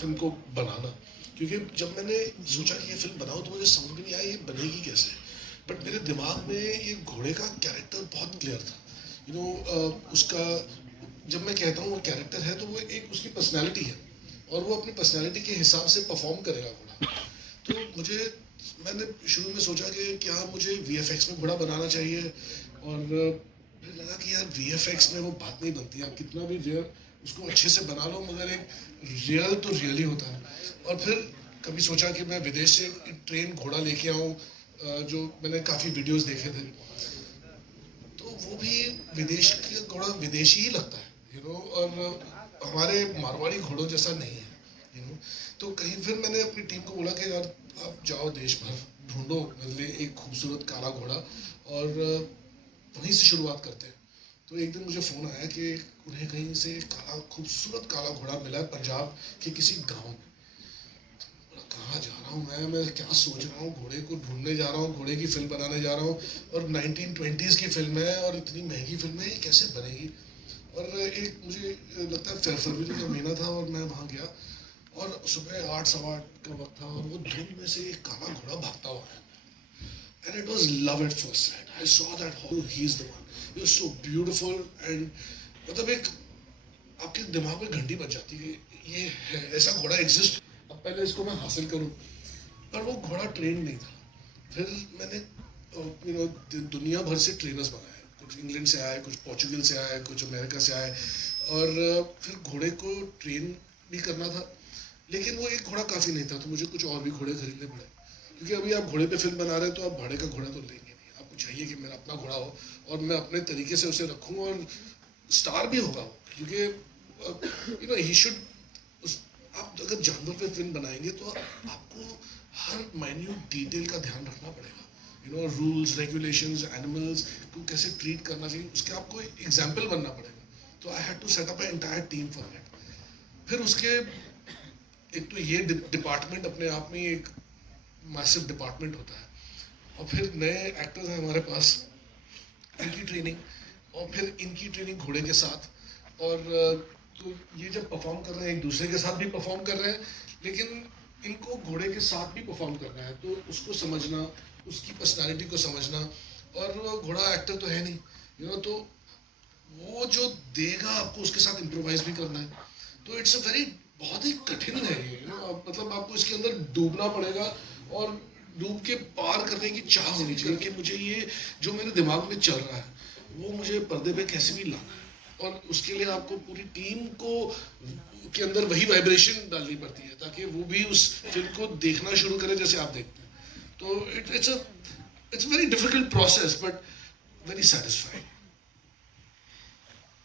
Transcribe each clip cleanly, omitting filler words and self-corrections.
Film को बनाना, क्योंकि जब मैंने सोचा कि ये फिल्म बनाऊँ तो मुझे समझ में नहीं आया ये बनेगी कैसे, बट मेरे दिमाग में ये घोड़े का कैरेक्टर बहुत क्लियर था। उसका, जब मैं कहता हूँ वो कैरेक्टर है तो वो एक उसकी पर्सनैलिटी है, और वो अपनी पर्सनैलिटी के हिसाब से परफॉर्म करेगा घोड़ा। तो मैंने शुरू में सोचा कि क्या मुझे वीएफएक्स में घोड़ा बनाना चाहिए, और फिर लगा कि यार वीएफएक्स में वो बात नहीं बनती, आप कितना भी रियल उसको अच्छे से बना लो, मगर एक रियल तो रियल ही होता है। और फिर कभी सोचा कि मैं विदेश से ट्रेन घोड़ा लेके आऊँ, जो मैंने काफ़ी वीडियोस देखे थे, तो वो भी विदेश का घोड़ा विदेशी ही लगता है, और हमारे मारवाड़ी घोड़ों जैसा नहीं है, तो कहीं फिर मैंने अपनी टीम को बोला कि यार आप जाओ देश भर ढूंढो मेरे लिए एक खूबसूरत काला घोड़ा, और वहीं से शुरुआत करते हैं। तो एक दिन मुझे फ़ोन आया कि उन्हें कहीं से खूबसूरत काला घोड़ा मिला है पंजाब के किसी गांव में। कहाँ जा रहा हूँ मैं क्या सोच रहा हूँ, घोड़े को ढूंढने जा रहा हूँ, घोड़े की फिल्म बनाने जा रहा हूँ, और 1920s की फिल्म है और इतनी महंगी फिल्म है, ये कैसे बनेगी। और एक मुझे लगता है फरवरी का महीना था, और मैं वहाँ गया, और सुबह 8 सवा 8 का वक्त था, और वो धुंध में से एक काला घोड़ा भागता हुआ है, and it was love at first sight. I saw that, oh, he's the one. He was so beautiful, and मतलब एक आपके दिमाग में घंटी बज जाती है, ये है, ऐसा घोड़ा एग्जिस्ट, अब पहले इसको मैं हासिल करूं। पर वो घोड़ा ट्रेन नहीं था। फिर मैंने दुनिया भर से ट्रेनर्स बनाए, कुछ इंग्लैंड से आए, कुछ पोर्चुगल से आए, कुछ अमेरिका से आए, और फिर घोड़े को ट्रेन भी करना था। लेकिन वो एक घोड़ा काफ़ी नहीं था, तो मुझे कुछ और भी घोड़े खरीदने पड़े, क्योंकि अभी आप घोड़े पे फिल्म बना रहे हैं तो आप भाड़े का घोड़ा तो लेंगे नहीं, आपको चाहिए कि मेरा अपना घोड़ा हो, और मैं अपने तरीके से उसे रखूँ, और स्टार भी होगा वो, क्योंकि ही शुड, आप अगर जानवर पे फिल्म बनाएंगे तो आपको हर माइन्यूट डिटेल का ध्यान रखना पड़ेगा, रूल्स रेगुलेशंस, एनिमल्स को कैसे ट्रीट करना चाहिए, उसके आपको एग्जाम्पल बनना पड़ेगा। तो I had to set up entire team for that. फिर उसके एक तो ये डिपार्टमेंट अपने आप में एक मैसिव डिपार्टमेंट होता है, और फिर नए एक्टर्स हैं हमारे पास, इनकी ट्रेनिंग, और फिर इनकी ट्रेनिंग घोड़े के साथ, और तो ये जब परफॉर्म कर रहे हैं एक दूसरे के साथ भी परफॉर्म कर रहे हैं, लेकिन इनको घोड़े के साथ भी परफॉर्म करना है, तो उसको समझना, उसकी पर्सनालिटी को समझना, और वो घोड़ा एक्टर तो है नहीं, तो वो जो देगा आपको उसके साथ इम्प्रोवाइज भी करना है। तो इट्स अ वेरी, बहुत ही कठिन है ये, मतलब आपको इसके अंदर डूबना पड़ेगा, और डूब के पार करने की चाह होनी चाहिए कि मुझे ये जो मेरे दिमाग में चल रहा है वो मुझे पर्दे पे कैसे भी लाना है, और उसके लिए आपको पूरी टीम को के अंदर वही वाइब्रेशन डालनी पड़ती है, ताकि वो भी उस फिल्म को देखना शुरू करे जैसे आप देखते हैं। तो it's very difficult process, but very satisfying.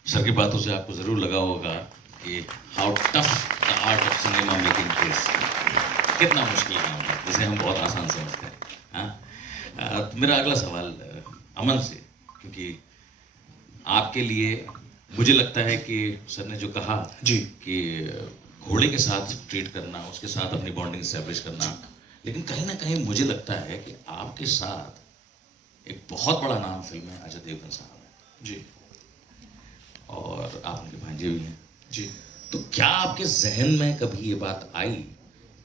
Sir की बातों से आपको जरूर लगा होगा कि how tough the art of cinema making is, कितना मुश्किल काम है जिसे हम बहुत आसान समझते हैं। हाँ, मेरा अगला सवाल अमन से, क्योंकि आपके लिए मुझे लगता है कि सर ने जो कहा जी कि घोड़े के साथ ट्रीट करना, उसके साथ अपनी बॉन्डिंग एस्टैब्लिश करना, लेकिन कहीं ना कहीं मुझे लगता है कि आपके साथ एक बहुत बड़ा नाम फिल्म है अजय देवगन साहब है जी और आप उनके भांजे भी हैं जी। तो क्या आपके जहन में कभी ये बात आई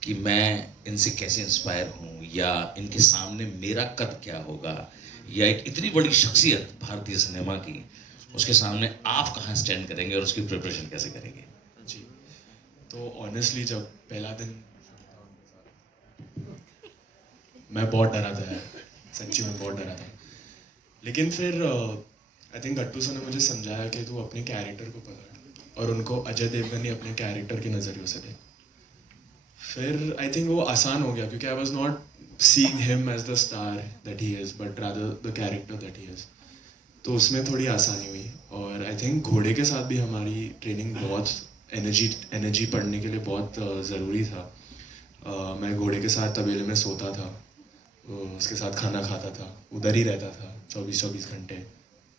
कि मैं इनसे कैसे इंस्पायर हूँ, या इनके सामने मेरा कद क्या होगा, या एक इतनी बड़ी शख्सियत भारतीय सिनेमा की, उसके सामने आप कहाँ स्टैंड करेंगे और उसकी प्रिपरेशन कैसे करेंगे? जी, तो ऑनेस्टली जब पहला दिन मैं बहुत डरा था यार, सच्ची में बहुत डरा था। लेकिन फिर आई थिंक गट्टू सर ने मुझे समझाया कि तू अपने कैरेक्टर को पकड़, और उनको अजय देवगन ही अपने कैरेक्टर के नज़रिए से देख। फिर आई थिंक वो आसान हो गया, क्योंकि I was not seeing him as the star that he is, but rather the character that he is. तो उसमें थोड़ी आसानी हुई। और आई थिंक घोड़े के साथ भी हमारी ट्रेनिंग बहुत एनर्जी पढ़ने के लिए बहुत ज़रूरी था। मैं घोड़े के साथ तबेले में सोता था, उसके साथ खाना खाता था, उधर ही रहता था 24-24 घंटे।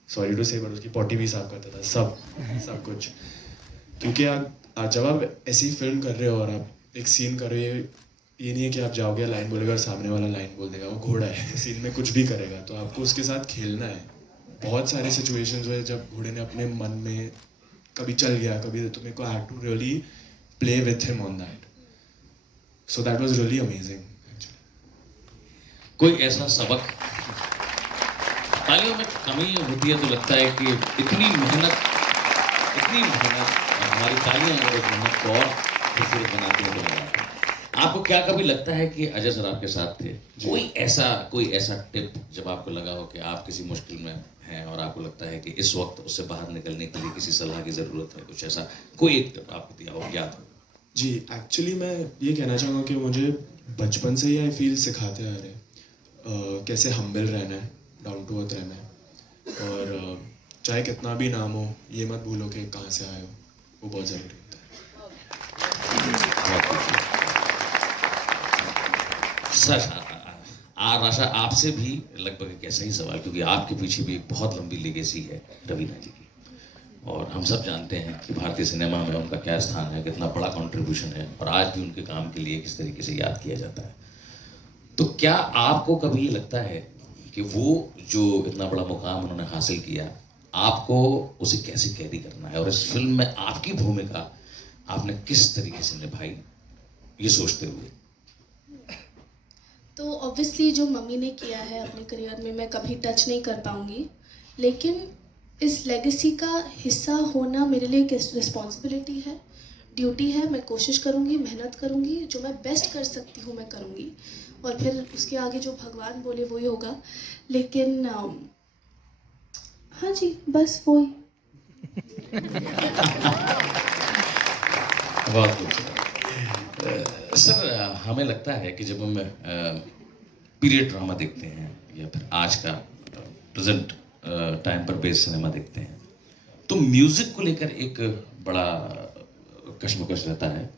सॉरी टू से, बट उसकी पॉटी भी साफ करता था, सब कुछ। क्योंकि आप जब आप ऐसी फिल्म कर रहे हो और आप एक सीन कर रहे हो, ये नहीं है कि आप जाओगे लाइन बोलेगा और सामने वाला लाइन बोल देगा, वो घोड़ा है, सीन में कुछ भी करेगा, तो आपको उसके साथ खेलना है। बहुत सारे सिचुएशंस हुए जब घोड़े ने अपने मन में कभी चल गया, कभी, तो मेरे को had to really play with him on that. So that was really amazing actually. कोई ऐसा सबक, तालियों में कमी होती है तो लगता है कि इतनी मेहनत और हमारी तालियां अगर उस मेहनत को और खूबसूरत बनाती हैं तो मजा आता है। आपको क्या कभी लगता है कि अजय सर आपके साथ थे, कोई ऐसा टिप जब आपको लगा हो कि आप किसी मुश्किल में हैं और आपको लगता है कि इस वक्त उससे बाहर निकलने के लिए किसी सलाह की ज़रूरत है, कुछ ऐसा कोई एक टिप आपको दिया हो, याद हो? जी, एक्चुअली मैं ये कहना चाहूँगा कि मुझे बचपन से ही आई फील सिखाते आ रहे कैसे हम्बल रहना है, डाउन टू अर्थ रहना है, और चाहे कितना भी नाम हो ये मत भूलो कि कहाँ से आए हो, वो बहुत ज़रूरी होता है। सर, राशा आपसे भी लगभग एक ऐसा ही सवाल, क्योंकि आपके पीछे भी एक बहुत लंबी लेगेसी है रवीना जी की, और हम सब जानते हैं कि भारतीय सिनेमा में उनका क्या स्थान है, कितना बड़ा कंट्रीब्यूशन है, और आज भी उनके काम के लिए किस तरीके से याद किया जाता है। तो क्या आपको कभी ये लगता है कि वो जो इतना बड़ा मुकाम उन्होंने हासिल किया, आपको उसे कैसे कैरी करना है, और इस फिल्म में आपकी भूमिका आपने किस तरीके से निभाई, ये सोचते हुए? तो ऑब्वियसली जो मम्मी ने किया है अपने करियर में मैं कभी टच नहीं कर पाऊँगी, लेकिन इस लेगेसी का हिस्सा होना मेरे लिए एक रिस्पॉन्सिबिलिटी है, ड्यूटी है। मैं कोशिश करूँगी, मेहनत करूँगी, जो मैं बेस्ट कर सकती हूँ मैं करूँगी, और फिर उसके आगे जो भगवान बोले वही होगा। लेकिन हाँ जी, बस वही। बहुत खूब। सर, हमें लगता है कि जब हम पीरियड ड्रामा देखते हैं या फिर आज का प्रेजेंट टाइम पर बेस्ड सिनेमा देखते हैं, तो म्यूज़िक को लेकर एक बड़ा कश्मकश रहता है।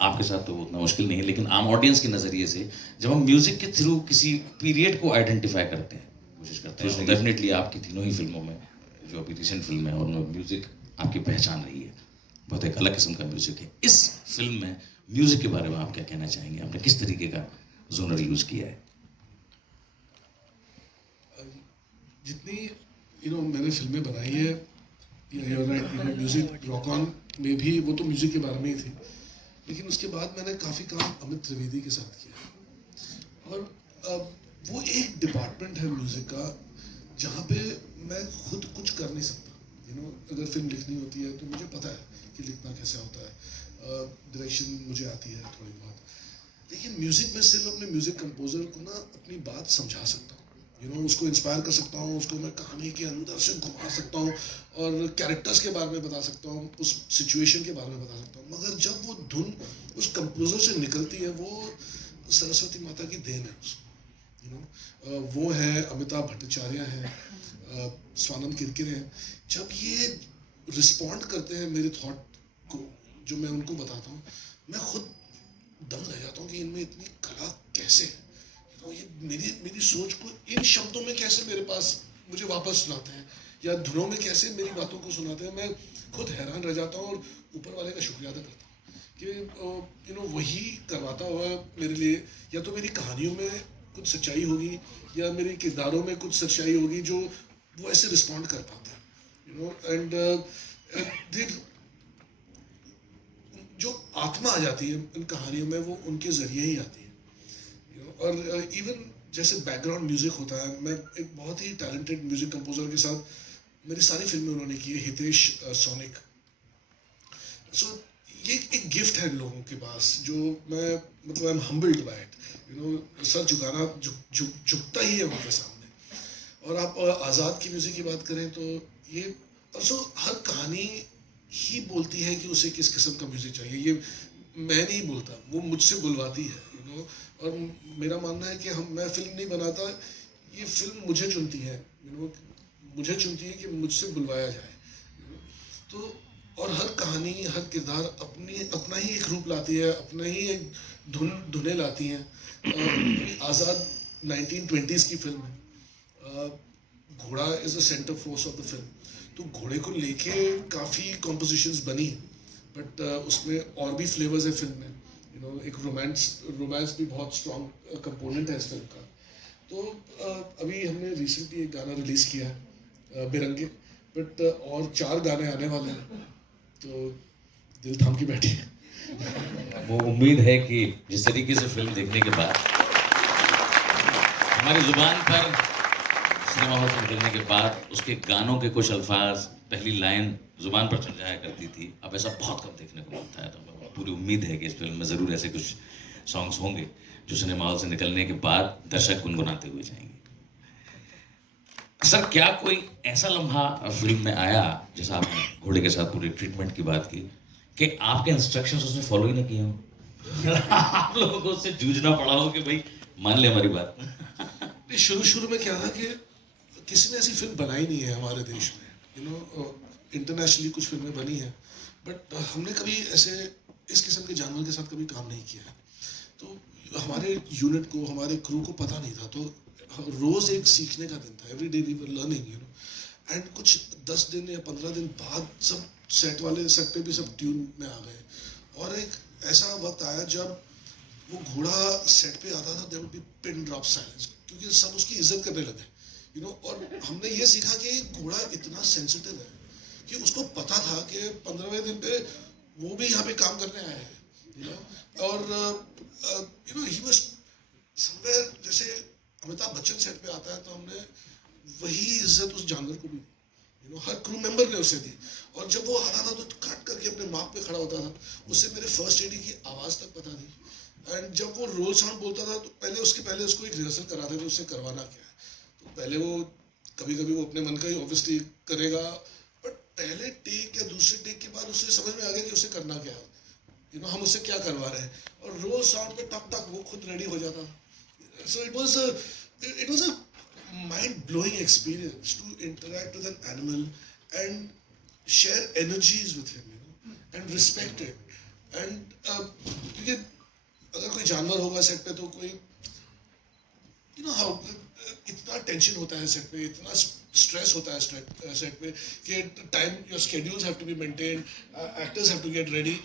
आपके साथ तो उतना मुश्किल नहीं है, लेकिन आम ऑडियंस के नज़रिए से जब हम म्यूज़िक के थ्रू किसी पीरियड को आइडेंटिफाई करते हैं, कोशिश करते हैं, तो डेफिनेटली आपकी तीनों ही फिल्मों में, जो अभी रिसेंट फिल्म है, उनमें म्यूज़िक आपकी पहचान रही है, बहुत एक अलग किस्म का म्यूज़िक है। इस फिल्म में म्यूज़िक के बारे में आप क्या कहना चाहेंगे? आपने किस तरीके का जोनर यूज़ किया है? जितनी मैंने फिल्में बनाई है, म्यूज़िक रॉक ऑन में भी वो तो म्यूज़िक के बारे में ही थी, लेकिन उसके बाद मैंने काफ़ी काम अमित त्रिवेदी के साथ किया, और वो एक डिपार्टमेंट है म्यूज़िक का जहाँ पे मैं खुद कुछ कर नहीं सकता। अगर फिल्म लिखनी होती है तो मुझे पता है कि लिखना कैसे होता है, डायरेक्शन मुझे आती है थोड़ी बहुत, लेकिन म्यूज़िक में सिर्फ अपने म्यूज़िक कंपोज़र को ना अपनी बात समझा सकता हूँ, उसको इंस्पायर कर सकता हूँ, उसको मैं कहानी के अंदर से घुमा सकता हूँ और कैरेक्टर्स के बारे में बता सकता हूँ, उस सिचुएशन के बारे में बता सकता हूँ, मगर जब वो धुन उस कंपोज़र से निकलती है, वो सरस्वती माता की देन है उसको। वो है अमिताभ भट्टाचार्य हैं, स्वानंद किरकिरे हैं, जब ये रिस्पॉन्ड करते हैं मेरे थॉट को जो मैं उनको बताता हूँ, मैं खुद दंग रह जाता हूँ कि इनमें इतनी कला कैसे ये मेरी सोच को इन शब्दों में कैसे मेरे पास मुझे वापस सुनाते हैं, या धुनों में कैसे मेरी बातों को सुनाते हैं। मैं खुद हैरान रह जाता हूँ और ऊपर वाले का शुक्रिया अदा करता हूँ कि वही करवाता हुआ मेरे लिए, या तो मेरी कहानियों में कुछ सच्चाई होगी या मेरे किरदारों में कुछ सच्चाई होगी जो वो ऐसे रिस्पॉन्ड कर पाता है, एंड जो आत्मा आ जाती है इन कहानियों में, वो उनके जरिए ही आती है। और इवन जैसे बैकग्राउंड म्यूजिक होता है, मैं एक बहुत ही टैलेंटेड म्यूजिक कंपोजर के साथ मेरी सारी फिल्में उन्होंने की है, हितेश सोनिक। सो ये एक गिफ्ट है लोगों के पास जो मैं I am humbled by it, सर झुकाना झुकता ही है उनके सामने। और आप आज़ाद की म्यूज़िक की बात करें तो ये हर कहानी ही बोलती है कि उसे किस किस्म का म्यूज़िक चाहिए, ये मैं नहीं बोलता, वो मुझसे बुलवाती है, और मेरा मानना है कि मैं फिल्म नहीं बनाता, ये फिल्म मुझे चुनती है, मुझे चुनती है कि मुझसे बुलवाया जाए। तो और हर कहानी, हर किरदार अपना ही एक रूप लाती है, अपना ही एक धुनें लाती हैं। आज़ाद 1920s की फिल्म है, घोड़ा is the centre force of the film, तो घोड़े को लेके काफ़ी कॉम्पोजिशंस बनी, बट उसमें और भी फ्लेवर्स है फिल्म में, एक रोमांस भी बहुत स्ट्रॉन्ग कंपोनेंट है इस फिल्म का। तो अभी हमने रिसेंटली एक गाना रिलीज़ किया है, बिरंगे, बट और 4 गाने आने वाले हैं, तो दिल थाम के बैठे हैं। वो उम्मीद है कि जिस तरीके से फिल्म देखने के बाद हमारी जुबान पर सिनेमा हॉल से निकलने के बाद उसके गानों के कुछ अल्फाज, पहली लाइन जुबान पर चढ़ जाया करती थी, अब ऐसा बहुत कम देखने को मिलता है। तो पूरी उम्मीद है कि इस फिल्म में ज़रूर ऐसे कुछ सॉन्ग्स होंगे जो सिनेमा हॉल से निकलने के बाद दर्शक गुनगुनाते हुए जाएंगे। सर, क्या कोई ऐसा लम्हा फिल्म में आया, जैसा आपने घोड़े के साथ पूरी ट्रीटमेंट की बात की, कि आपके इंस्ट्रक्शंस उसने फॉलो ही नहीं किए हो? आप लोगों को उससे जूझना पड़ा हो कि भाई मान ले हमारी बात? शुरू में क्या था कि किसी ने ऐसी फिल्म बनाई नहीं है हमारे देश में, इंटरनेशनली कुछ फिल्में बनी हैं, बट हमने कभी ऐसे इस किस्म के जानवर के साथ कभी काम नहीं किया है। तो हमारे यूनिट को, हमारे क्रू को पता नहीं था, तो रोज़ एक सीखने का दिन था। Every day we were learning, and कुछ 10 दिन या 15 दिन बाद सब सेट पे भी सब ट्यून में आ गए। और एक ऐसा वक्त आया जब वो घोड़ा सेट पे आता था, there would be pin drop silence, क्योंकि सब उसकी इज्जत करने लगे, और हमने ये सीखा कि घोड़ा इतना सेंसिटिव है कि उसको पता था कि 15वें दिन पे वो भी यहाँ पे काम करने आए हैं, और ही वाज समवेयर। जैसे अमिताभ बच्चन सेट पे आता है तो हमने वही इज्जत उस जानवर को भी, हर क्रू मेंबर ने उसे दी। और जब वो आता था तो कट करके अपने मार्क पे खड़ा होता था, उससे मेरे फर्स्ट एडी की आवाज़ तक पता थी। एंड जब वो रोल साउंड बोलता था तो पहले उसको एक रिहर्सल कराते थे, उससे करवाना क्या है। तो पहले वो कभी वो अपने मन का ही ऑब्वियसली करेगा, बट पहले टेक या दूसरे टेक के बाद उसे समझ में आ गया कि उसे करना क्या है, हम उससे क्या करवा रहे हैं। और रोल साउंड पे टक वो खुद रेडी हो जाता। So it was a mind blowing experience to interact with an animal and share energies with him, and respect it. And क्योंकि अगर कोई जानवर होगा सेट पे तो कोई हाउ इतना टेंशन होता है सेट पे, इतना स्ट्रेस होता है सेट पे कि time, your schedules have to be maintained, actors have to get ready,